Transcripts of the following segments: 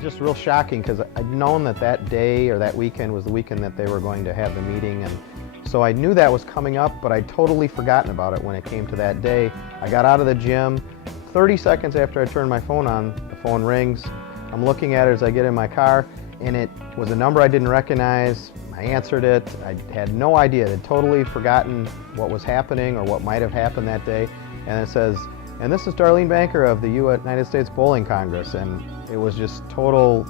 Just real shocking because I'd known that that day or that weekend was the weekend that they were going to have the meeting, and so I knew that was coming up, but I'd totally forgotten about it when it came to that day. I got out of the gym. 30 seconds after I turned my phone on, the phone rings. I'm looking at it as I get in my car, and it was a number I didn't recognize. I answered it. I had no idea. I'd totally forgotten what was happening or what might have happened that day. And it says, "And this is Darlene Banker of the United States Bowling Congress." And it was just total,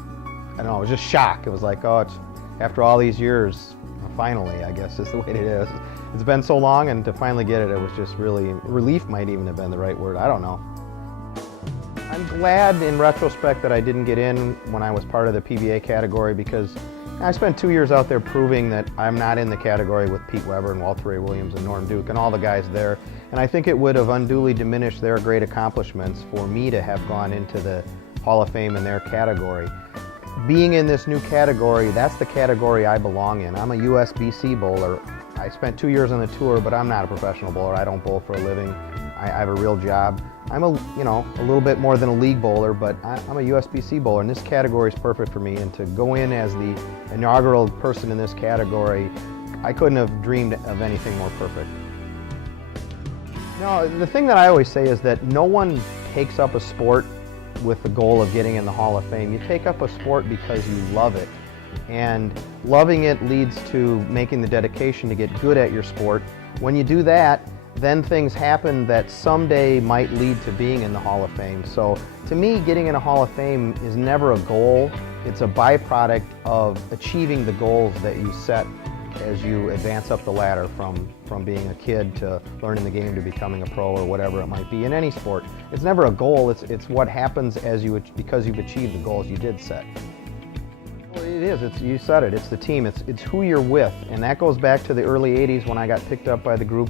I don't know, it was just shock. It was like, oh, it's, after all these years, finally, I guess is the way it is. It's been so long, and to finally get it, it was just really, relief might even have been the right word. I don't know. I'm glad in retrospect that I didn't get in when I was part of the PBA category, because I spent 2 years out there proving that I'm not in the category with Pete Weber and Walter Ray Williams and Norm Duke and all the guys there. And I think it would have unduly diminished their great accomplishments for me to have gone into the Hall of Fame in their category. Being in this new category, that's the category I belong in. I'm a USBC bowler. I spent 2 years on the tour, but I'm not a professional bowler. I don't bowl for a living. I have a real job. I'm a little bit more than a league bowler, but I'm a USBC bowler, and this category is perfect for me. And to go in as the inaugural person in this category, I couldn't have dreamed of anything more perfect. No, the thing that I always say is that no one takes up a sport with the goal of getting in the Hall of Fame. You take up a sport because you love it, and loving it leads to making the dedication to get good at your sport. When you do that, then things happen that someday might lead to being in the Hall of Fame. So to me, getting in a Hall of Fame is never a goal. It's a byproduct of achieving the goals that you set as you advance up the ladder from being a kid to learning the game to becoming a pro or whatever it might be in any sport. It's never a goal, it's what happens because you've achieved the goals you did set. Well, it is, you said it, it's the team, it's who you're with, and that goes back to the early 80s when I got picked up by the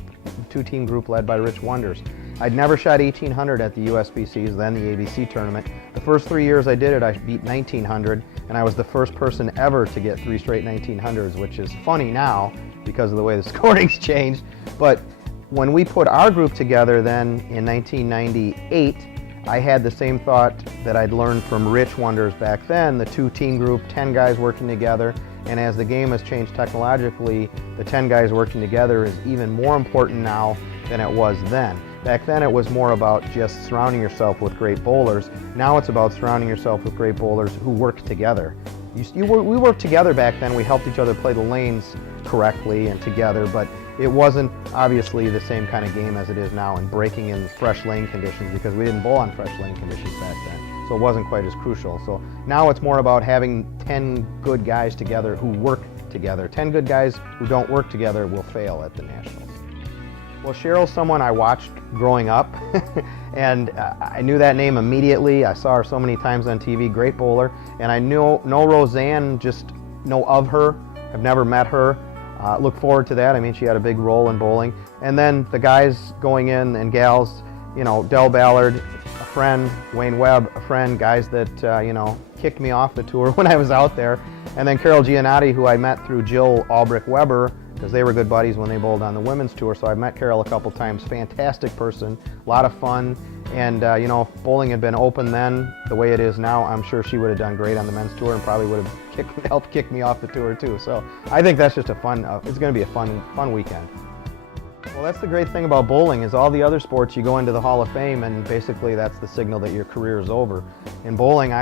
two-team group led by Rich Wonders. I'd never shot 1800 at the USBCs, then the ABC tournament. The first 3 years I did it, I beat 1900, and I was the first person ever to get 3 straight 1900s, which is funny now because of the way the scoring's changed. But when we put our group together then in 1998, I had the same thought that I'd learned from Rich Wonders back then, the two-team group, 10 guys working together. And as the game has changed technologically, the 10 guys working together is even more important now than it was then. Back then it was more about just surrounding yourself with great bowlers. Now it's about surrounding yourself with great bowlers who work together. We worked together back then. We helped each other play the lanes correctly and together, but it wasn't obviously the same kind of game as it is now, and breaking in fresh lane conditions, because we didn't bowl on fresh lane conditions back then. So it wasn't quite as crucial. So now it's more about having 10 good guys together who work together. 10 good guys who don't work together will fail at the Nationals. Well, Cheryl's someone I watched growing up, and I knew that name immediately. I saw her so many times on TV, great bowler, and I know Roseanne, just know of her. I've never met her. Look forward to that. I mean, she had a big role in bowling. And then the guys going in and gals, Del Ballard, a friend, Wayne Webb, a friend, guys that, kicked me off the tour when I was out there. And then Carol Giannotti, who I met through Jill Albrecht Weber, because they were good buddies when they bowled on the women's tour. So I met Carol a couple times. Fantastic person, a lot of fun. And, if bowling had been open then the way it is now, I'm sure she would have done great on the men's tour and probably would have helped kick me off the tour too. So I think that's just a fun, it's going to be a fun weekend. Well, that's the great thing about bowling, is all the other sports you go into the Hall of Fame and basically that's the signal that your career is over. In bowling,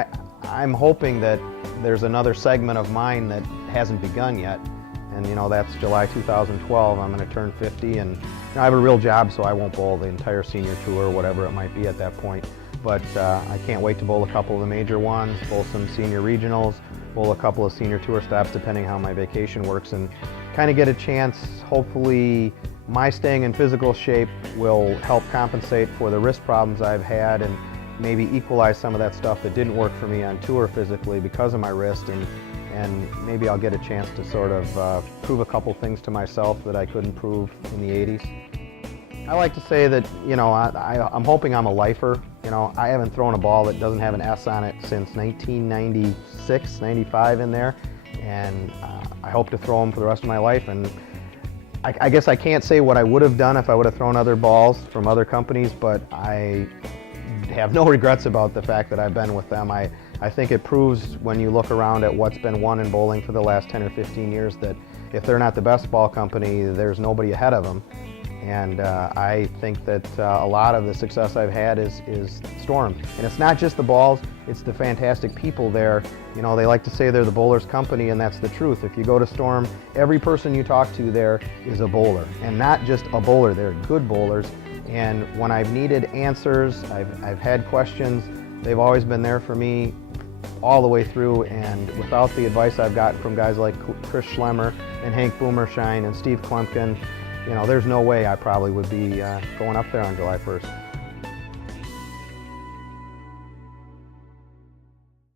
I'm hoping that there's another segment of mine that hasn't begun yet. And that's July 2012. I'm going to turn 50, and I have a real job, so I won't bowl the entire senior tour or whatever it might be at that point. But I can't wait to bowl a couple of the major ones, bowl some senior regionals, bowl a couple of senior tour stops depending how my vacation works, and kind of get a chance. Hopefully my staying in physical shape will help compensate for the wrist problems I've had, and maybe equalize some of that stuff that didn't work for me on tour physically because of my wrist, and maybe I'll get a chance to sort of prove a couple things to myself that I couldn't prove in the 80s. I like to say that, I'm hoping I'm a lifer. I haven't thrown a ball that doesn't have an S on it since 1996, 95 in there, and I hope to throw them for the rest of my life. And I guess I can't say what I would have done if I would have thrown other balls from other companies, but I have no regrets about the fact that I've been with them. I I think it proves when you look around at what's been won in bowling for the last 10 or 15 years that if they're not the best ball company, there's nobody ahead of them. And I think that a lot of the success I've had is Storm. And it's not just the balls, it's the fantastic people there. You know, they like to say they're the bowler's company, and that's the truth. If you go to Storm, every person you talk to there is a bowler. And not just a bowler, they're good bowlers. And when I've needed answers, I've had questions, they've always been there for me all the way through. And without the advice I've gotten from guys like Chris Schlemmer and Hank Boomershine and Steve Klumpkin, you know, there's no way I probably would be going up there on July 1st.